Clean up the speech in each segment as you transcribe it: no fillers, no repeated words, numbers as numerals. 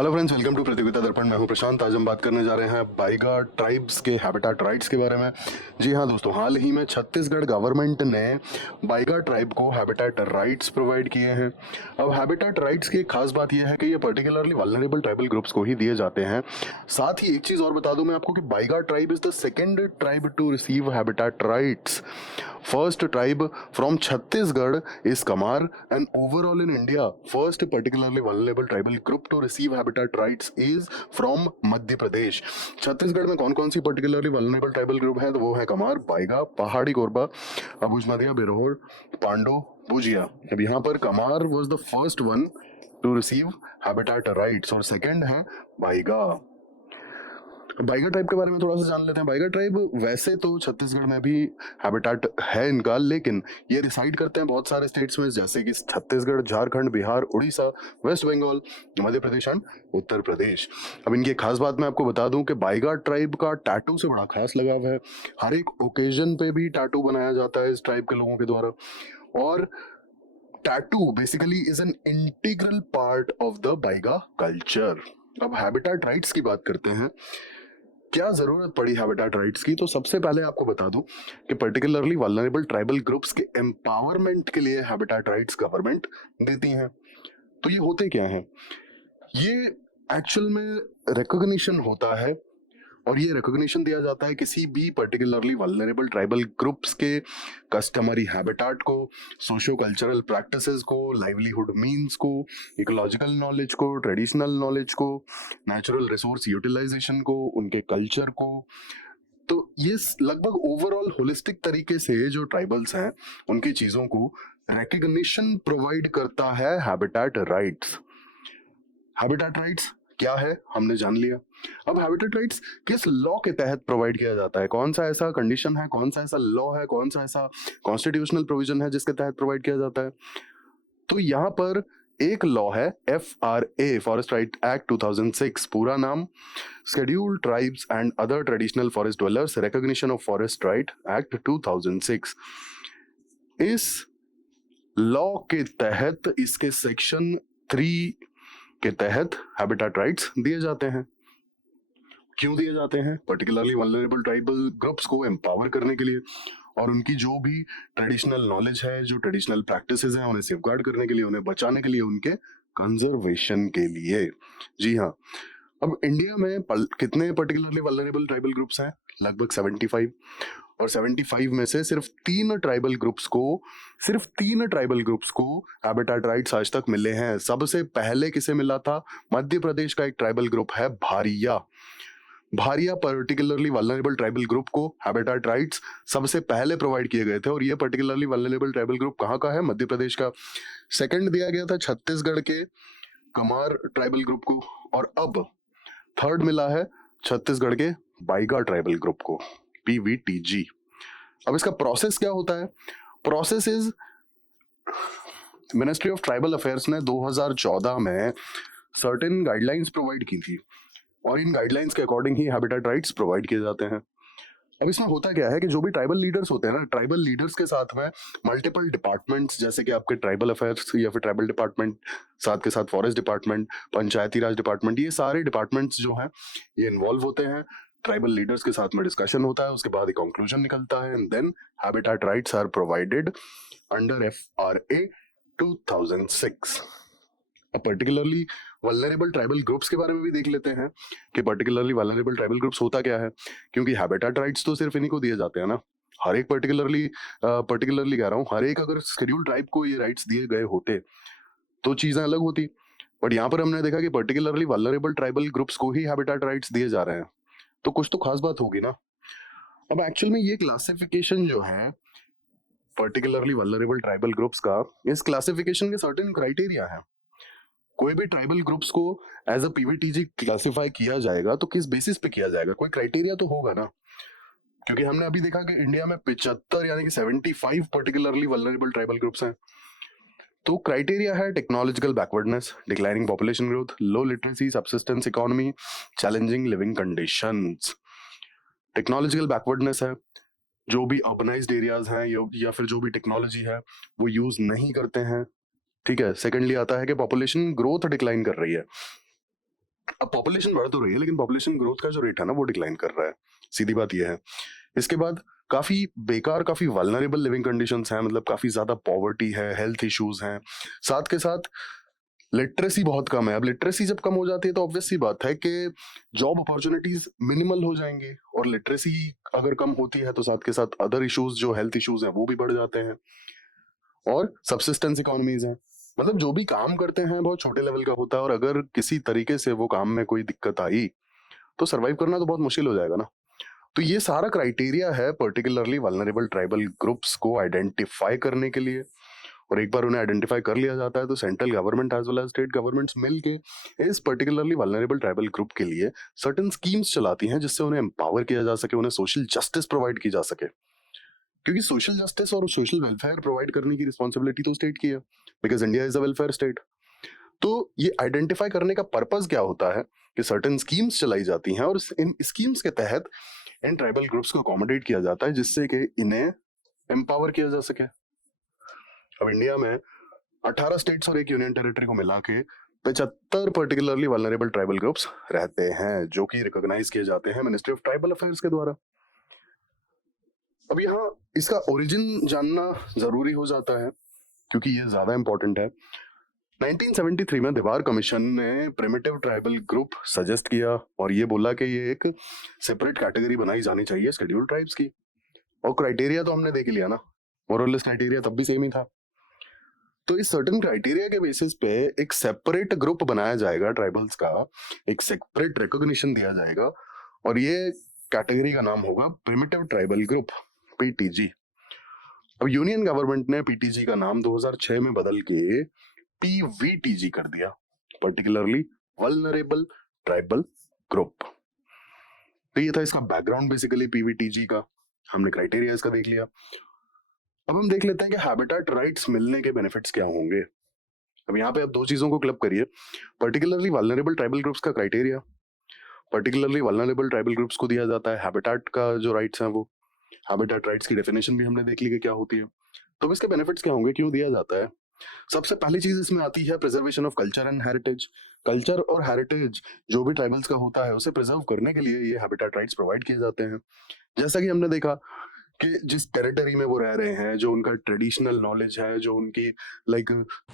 Hello friends, welcome to प्रतियोगिता दर्पण। मैं हूं प्रशांत। आज हम बात करने जा रहे हैं बाइगा ट्राइब्स के हैबिटेट राइट्स के बारे में। जी हां दोस्तों, हाल ही में छत्तीसगढ़ गवर्नमेंट ने बाइगा ट्राइब को हैबिटेट राइट्स प्रोवाइड किए हैं। अब हैबिटेट राइट्स की एक खास बात यह है कि ये पर्टिकुलरली वल्नरेबल ट्राइबल ग्रुप्स को ही दिए जाते हैं। साथ ही एक चीज़ और बता दूं मैं आपको कि Baiga tribe is the second tribe to receive habitat rights. First tribe from Chhattisgarh is Kamar, and overall in India, first particularly vulnerable tribal group to receive habitat rights is from Madhya Pradesh. Chhattisgarh में कौन कौन सी particularly vulnerable tribal group है? तो वो है कमार, बाइगा, पहाड़ी कोरबा, अबुझमादिया, बिरहोर, पांडो, भुजिया। अब यहाँ पर Kumar was the first one to receive habitat rights और second है बाइगा। बाइगा ट्राइब के बारे में थोड़ा सा जान लेते हैं। बाइगा ट्राइब वैसे तो छत्तीसगढ़ में भी हैबिटेट है इनका, लेकिन ये रिसाइड करते हैं बहुत सारे स्टेट्स में, जैसे कि छत्तीसगढ़, झारखंड, बिहार, उड़ीसा, वेस्ट बंगाल, मध्य प्रदेश एंड उत्तर प्रदेश। अब इनकी खास बात मैं आपको बता दूं कि बाइगा ट्राइब का टैटू से बड़ा खास लगाव है। हर एक ओकेजन पे भी टैटू बनाया जाता है इस ट्राइब के लोगों के द्वारा, और tattoo basically is an integral part of the Baiga culture. अब हैबिटेट राइट्स की बात करते हैं। क्या जरूरत पड़ी हैबिटेट राइट्स की? तो सबसे पहले आपको बता दूं कि पर्टिकुलरली वल्नरेबल ट्राइबल ग्रुप्स के एम्पावरमेंट के लिए हैबिटेट राइट्स गवर्नमेंट देती हैं। तो ये होते क्या हैं? ये एक्चुअल में रिकॉग्निशन होता है, और ये रिकॉग्निशन दिया जाता है किसी भी पर्टिकुलरली वल्नरेबल ट्राइबल ग्रुप्स के कस्टमरी हैबिटेट को, सोशो कल्चरल प्रैक्टिसेस को, लाइवलीहुड मीन्स को, इकोलॉजिकल नॉलेज को, ट्रेडिशनल नॉलेज को, नेचुरल रिसोर्स यूटिलाइजेशन को, उनके कल्चर को। तो ये लगभग ओवरऑल होलिस्टिक तरीके से जो ट्राइबल्स हैं उनकी चीजों को रिकग्निशन प्रोवाइड करता है हैबिटेट राइट्स। हैबिटेट राइट्स क्या है हमने जान लिया। अब हैबिटेट राइट्स किस लॉ के तहत प्रोवाइड किया जाता है? कौन सा ऐसा कंडीशन है, कौन सा ऐसा लॉ है, कौन सा ऐसा कॉन्स्टिट्यूशनल प्रोविजन है जिसके तहत प्रोवाइड किया जाता है? तो यहाँ पर एक लॉ है FRA, फॉरेस्ट राइट एक्ट 2006, पूरा नाम scheduled tribes and other traditional forest dwellers recognition of forest right act 2006। इस लॉ के तहत, इसके सेक्शन 3 के तहत हैबिटेट राइट्स दिए जाते हैं। क्यों दिए जाते हैं? पर्टिकुलरली वल्नरेबल ट्राइबल ग्रुप्स को एम्पावर करने के लिए, और उनकी जो भी ट्रेडिशनल नॉलेज है, जो ट्रेडिशनल प्रैक्टिसेस हैं, उन्हें सेफगार्ड करने के लिए, उन्हें बचाने के लिए, उनके कंजर्वेशन के लिए। जी हाँ। अब इंडिया में कितने पर्टिकुलरली वल्नरेबल ट्राइबल ग्रुप्स हैं? लगभग 75, और 75 में से सिर्फ तीन ट्राइबल ग्रुप्स को हैबिटेट राइट्स आज तक मिले हैं। सबसे पहले किसे मिला था? मध्य प्रदेश का एक ट्राइबल ग्रुप है Bharia. Bharia particularly vulnerable tribal group को हैबिटेट राइट्स सबसे पहले प्रोवाइड किए गए थे, और ये पर्टिकुलरली वल्नरेबल ट्राइबल ग्रुप कहाँ का है? मध्य प्रदेश का। सेकंड दिया गया था छत्तीसगढ़ के कमार ट्राइबल ग्रुप को, और अब थर्ड मिला है छत्तीसगढ़ के बाइगा ट्राइबल ग्रुप को, PVTG। अब इसका प्रोसेस क्या होता है? Process is, ministry of tribal affairs ने 2014 में सर्टेन गाइडलाइंस प्रोवाइड की थी, और इन गाइडलाइंस के अकॉर्डिंग ही हैबिटेट राइट्स प्रोवाइड किए जाते हैं। अब इसमें होता क्या है कि जो भी ट्राइबल लीडर्स होते हैं ना, ट्राइबल लीडर्स के साथ में मल्टीपल डिपार्टमेंट्स, जैसे कि आपके ट्राइबल अफेयर्स या फिर ट्राइबल डिपार्टमेंट, साथ के साथ फॉरेस्ट डिपार्टमेंट, पंचायती राज डिपार्टमेंट, ये सारे डिपार्टमेंट्स जो हैं ये इन्वॉल्व होते हैं। ट्राइबल लीडर्स के साथ में डिस्कशन होता है, उसके बाद एक कंक्लूजन निकलता है, and then habitat rights are provided under FRA 2006। अब पर्टिकुलरली वल्नरेबल ट्राइबल ग्रुप्स के बारे में भी देख लेते हैं कि पर्टिकुलरली वल्नरेबल ट्राइबल ग्रुप्स होता क्या है, क्योंकि हैबिटेट राइट्स तो सिर्फ इन्हीं को दिए जाते हैं ना। हर एक पर्टिकुलरली कह रहा हूँ, हर एक अगर शेड्यूल ट्राइब को ये राइट्स दिए गए होते तो चीजें अलग होती, बट यहाँ पर हमने देखा कि पर्टिकुलरली वल्नरेबल ट्राइबल ग्रुप्स को ही हैबिटेट राइट्स दिए जा रहे हैं, तो कुछ तो खास बात होगी ना। अब एक्चुअल में ये क्लासिफिकेशन जो है पर्टिकुलरली वल्नरेबल ट्राइबल ग्रुप्स का, इस क्लासिफिकेशन के सर्टेन क्राइटेरिया है। कोई भी ट्राइबल ग्रुप्स को एज अ PVTG क्लासिफाई किया जाएगा तो किस बेसिस पे किया जाएगा? कोई क्राइटेरिया तो होगा ना, क्योंकि हमने अभी देखा कि इंडिया में 75 यानी कि 75 पर्टिकुलरली वल्नरेबल ट्राइबल ग्रुप्स हैं। तो क्राइटेरिया है technological backwardness, declining population growth, लो literacy, subsistence economy, challenging living conditions. Technological backwardness है, जो भी अर्बनाइज्ड एरियाज हैं या फिर जो भी टेक्नोलॉजी है वो यूज नहीं करते हैं। ठीक है। सेकेंडली आता है कि पॉपुलेशन ग्रोथ डिक्लाइन कर रही है। अब पॉपुलेशन बढ़ तो रही है, लेकिन पॉपुलेशन ग्रोथ का जो रेट है ना वो डिक्लाइन कर रहा है, सीधी बात ये है। इसके बाद काफी बेकार, काफी वल्नरेबल लिविंग कंडीशंस हैं, मतलब काफी ज्यादा पॉवर्टी है, हेल्थ इश्यूज हैं, साथ के साथ लिटरेसी बहुत कम है। अब लिटरेसी जब कम हो जाती है तो ऑब्वियस सी बात है कि जॉब अपॉर्चुनिटीज मिनिमल हो जाएंगे, और लिटरेसी अगर कम होती है तो साथ के साथ अदर इश्यूज, जो हेल्थ इश्यूज हैं वो भी बढ़ जाते हैं। और सब्सिस्टेंस इकोनॉमीज हैं, मतलब जो भी काम करते हैं बहुत छोटे लेवल का होता है, और अगर किसी तरीके से वो काम में कोई दिक्कत आई तो सरवाइव करना तो बहुत मुश्किल हो जाएगा ना। तो ये सारा क्राइटेरिया है पर्टिकुलरली वल्नरेबल ट्राइबल ग्रुप्स को आइडेंटिफाई करने के लिए। और एक बार उन्हें आइडेंटिफाई कर लिया जाता है तो central government as well as state governments मिलके इस पर्टिकुलरली वल्नरेबल ट्राइबल ग्रुप के लिए सर्टेन स्कीम्स चलाती हैं, जिससे उन्हें एम्पावर किया जा सके, उन्हें सोशल जस्टिस प्रोवाइड की जा सके। क्योंकि सोशल जस्टिस और सोशल वेलफेयर प्रोवाइड करने की रिस्पॉन्सिबिलिटी तो स्टेट की है, because India is a welfare state. तो ये आइडेंटिफाई करने का पर्पस क्या होता है कि सर्टेन स्कीम्स चलाई जाती हैं, और इन स्कीम्स के तहत इन ट्राइबल ग्रुप्स को अकोमोडेट किया जाता है, जिससे कि इन्हें एम्पावर किया जा सके। अब इंडिया में 18 स्टेट्स और एक यूनियन टेरिटरी को मिला के 75 पर्टिकुलरली वल्नरेबल ट्राइबल ग्रुप्स रहते हैं, जो कि रिकॉग्नाइज किए जाते हैं मिनिस्ट्री ऑफ ट्राइबल अफेयर्स के द्वारा। अब यहाँ इसका ओरिजिन जानना जरूरी हो जाता है, क्योंकि ये ज्यादा इंपॉर्टेंट है। 1973 में दीवार कमीशन ने प्रिमिटिव ट्राइबल ग्रुप सजेस्ट किया, और ये बोला कि ये एक सेपरेट कैटेगरी बनाई जानी चाहिए शेड्यूल्ड ट्राइब्स की। और क्राइटेरिया तो हमने देख लिया ना, मोरलेस क्राइटेरिया तब भी सेम ही था। तो इस सर्टेन क्राइटेरिया के बेसिस पे एक सेपरेट ग्रुप बनाया जाएगा ट्राइबल्स का, एक सेपरेट रिकॉग्निशन दिया जाएगा, और ये कैटेगरी का नाम होगा प्रिमिटिव ट्राइबल ग्रुप, पीटीजी। अब यूनियन गवर्नमेंट ने पीटीजी का नाम 2006 में बदल के पीवीटीजी कर दिया, पर्टिकुलरली वल्नरेबल ट्राइबल ग्रुप। तो ये था इसका बैकग्राउंड बेसिकली पीवीटीजी का। हमने क्राइटेरिया इसका देख लिया। अब हम देख लेते हैं कि हैबिटेट राइट्स मिलने के बेनिफिट्स क्या होंगे। अब यहाँ पे आप दो चीजों को क्लब करिए, पर्टिकुलरली वल्नरेबल ट्राइबल ग्रुप्स का criteria. Particularly vulnerable tribal groups को दिया जाता है हैबिटेट का जो राइट्स हैं वो। हैबिटेट राइट्स की डेफिनेशन भी हमने देख ली कि क्या होती है। तो इसके बेनिफिट्स क्या होंगे, क्यों दिया जाता है। सबसे पहली चीज इसमें आती है preservation of culture and heritage. Culture और हेरिटेज जो भी ट्राइबल्स का होता है उसे प्रिजर्व करने के लिए ये हैबिटेट राइट्स प्रोवाइड किए जाते हैं। जैसा कि हमने देखा कि जिस टेरिटरी में वो रह रहे हैं, जो उनका ट्रेडिशनल नॉलेज है, जो उनकी लाइक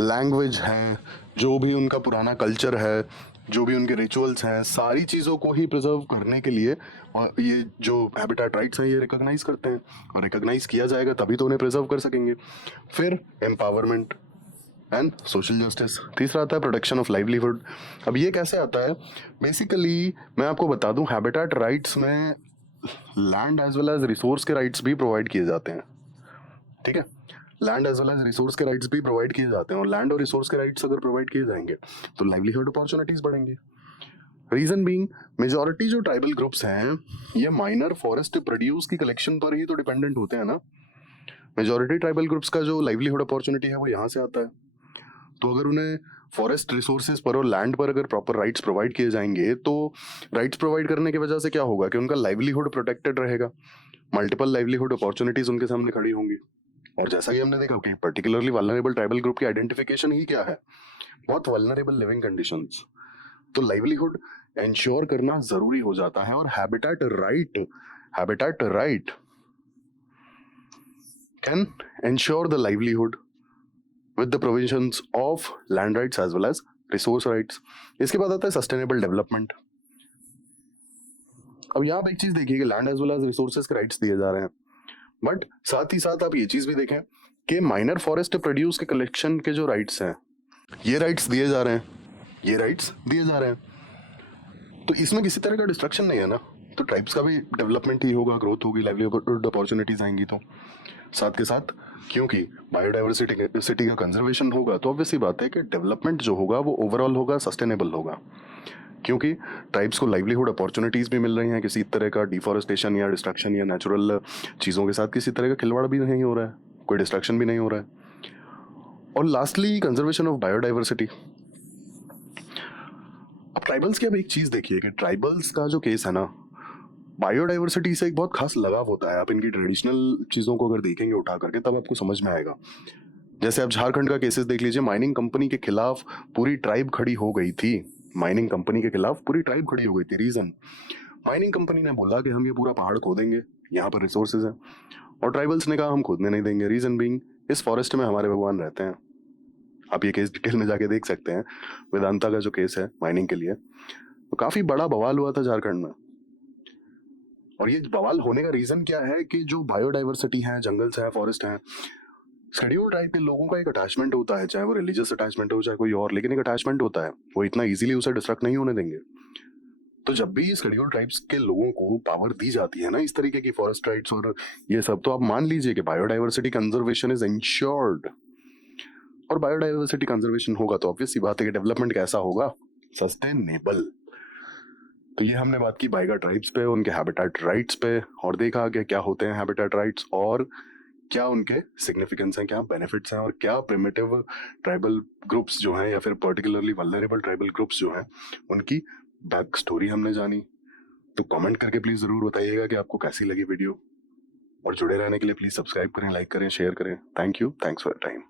लैंग्वेज है, जो भी उनका पुराना कल्चर है, जो भी उनके रिचुअल्स हैं, सारी चीज़ों को ही प्रिजर्व करने के लिए और ये जो हैबिटेट राइट्स हैं ये रिकॉग्नाइज करते हैं, और रिकॉग्नाइज किया जाएगा तभी तो उन्हें प्रिजर्व कर सकेंगे। फिर एम्पावरमेंट एंड सोशल जस्टिस। तीसरा आता है प्रोटेक्शन ऑफ लाइवलीहुड। अब ये कैसे आता है, बेसिकली मैं आपको बता दूं, हैबिटेट राइट्स में land as well as resource के राइट्स भी प्रोवाइड किए जाते हैं। ठीक है, land as well as resource के राइट्स भी प्रोवाइड किए जाते हैं, और लैंड और रिसोर्स के राइट्स अगर प्रोवाइड किए जाएंगे तो लाइवलीहुड अपॉर्चुनिटीज बढ़ेंगे। रीजन बीइंग, मेजॉरिटी जो ट्राइबल ग्रुप्स हैं ये माइनर फॉरेस्ट प्रोड्यूस की कलेक्शन पर ही तो डिपेंडेंट होते हैं ना। मेजॉरिटी ट्राइबल ग्रुप्स का जो लाइवलीहुड अपॉर्चुनिटी है वो यहाँ से आता है। तो अगर उन्हें फॉरेस्ट रिसोर्सेज पर और लैंड पर अगर प्रॉपर राइट्स प्रोवाइड किए जाएंगे तो राइट्स प्रोवाइड करने की वजह से क्या होगा कि उनका लाइवलीहुड प्रोटेक्टेड रहेगा, मल्टीपल लाइवलीहुड अपॉर्चुनिटीज उनके सामने खड़ी होंगी। और जैसा कि हमने देखा कि पर्टिकुलरली वल्नरेबल ट्राइबल ग्रुप की आइडेंटिफिकेशन ही क्या है, बहुत वल्नरेबल लिविंग कंडीशंस। तो लाइवलीहुड इंश्योर करना जरूरी हो जाता है, और habitat right can ensure the livelihood with the provisions of land rights as well as resource rights। इसके बाद आता है सस्टेनेबल डेवलपमेंट। अब यहाँ पे एक चीज देखिए कि land as well as resources के राइट्स दिए जा रहे हैं, बट साथ ही साथ आप ये चीज भी देखें कि माइनर फॉरेस्ट प्रोड्यूस के कलेक्शन के जो राइट्स हैं ये राइट्स दिए जा रहे हैं, ये राइट्स दिए जा रहे हैं। तो इसमें किसी तरह का डिस्ट्रक्शन नहीं है ना, तो ट्राइब्स का भी डेवलपमेंट ही होगा, ग्रोथ होगी, लाइवलीहुड अपॉर्चुनिटीज आएंगी। तो साथ के साथ क्योंकि बायोडाइवर्सिटी का कंजर्वेशन होगा तो ऑब्वियसली बात है कि डेवलपमेंट जो होगा वो ओवरऑल होगा, सस्टेनेबल होगा, क्योंकि ट्राइब्स को लाइवलीहुड अपॉर्चुनिटीज भी मिल रही हैं, किसी तरह का डिफॉरेस्टेशन या डिस्ट्रक्शन या नेचुरल चीज़ों के साथ किसी तरह का खिलवाड़ भी नहीं हो रहा है, कोई डिस्ट्रक्शन भी नहीं हो रहा है। और लास्टली कंजर्वेशन ऑफ बायोडाइवर्सिटी। अब ट्राइबल्स की अब एक चीज़ देखिए कि ट्राइबल्स का जो केस है ना, बायोडाइवर्सिटी से एक बहुत खास लगाव होता है। आप इनकी ट्रेडिशनल चीज़ों को अगर देखेंगे उठा करके तब आपको समझ में आएगा। जैसे आप झारखंड का केसेस देख लीजिए, माइनिंग कंपनी के खिलाफ पूरी ट्राइब खड़ी हो गई थी, माइनिंग कंपनी के खिलाफ पूरी ट्राइब खड़ी हो गई थी। रीजन, माइनिंग कंपनी ने बोला कि हम ये पूरा पहाड़ खोदेंगे, यहाँ पर रिसोर्सेज हैं, और ट्राइबल्स ने कहा हम खोदने नहीं देंगे। रीजन बीइंग, इस फॉरेस्ट में हमारे भगवान रहते हैं। आप ये केस डिटेल में जाके देख सकते हैं, वेदांता का जो केस है माइनिंग के लिए, तो काफी बड़ा बवाल हुआ था झारखंड में। और ये बवाल होने का रीजन क्या है कि जो बायोडाइवर्सिटी है, जंगल्स हैं, फॉरेस्ट हैं, शेड्यूल ट्राइब के लोगों का एक अटैचमेंट होता है, चाहे वो रिलीजियस अटैचमेंट हो चाहे कोई और, लेकिन एक अटैचमेंट होता है, वो इतना इजीली उसे डिस्ट्रक्ट नहीं होने देंगे। तो जब भी शेड्यूल ट्राइब्स के लोगों को पावर दी जाती है ना इस तरीके की, फॉरेस्ट राइट्स और ये सब, तो आप मान लीजिए कि बायोडाइवर्सिटी कंजर्वेशन इज इंश्योर्ड। और बायोडाइवर्सिटी कंजर्वेशन होगा तो ऑब्वियस सी बात है कि डेवलपमेंट कैसा होगा, सस्टेनेबल। तो ये हमने बात की बाइगा ट्राइब्स पे, उनके हैबिटेट राइट्स पे, और देखा कि क्या होते हैं हैबिटेट राइट्स और क्या उनके सिग्निफिकेंस हैं, क्या बेनिफिट्स हैं, और क्या प्रिमिटिव ट्राइबल ग्रुप्स जो हैं या फिर पर्टिकुलरली वल्नरेबल ट्राइबल ग्रुप्स जो हैं उनकी बैक स्टोरी हमने जानी। तो कमेंट करके प्लीज़ ज़रूर बताइएगा कि आपको कैसी लगी वीडियो, और जुड़े रहने के लिए प्लीज़ सब्सक्राइब करें, लाइक करें, शेयर करें। Thank you, thanks for time.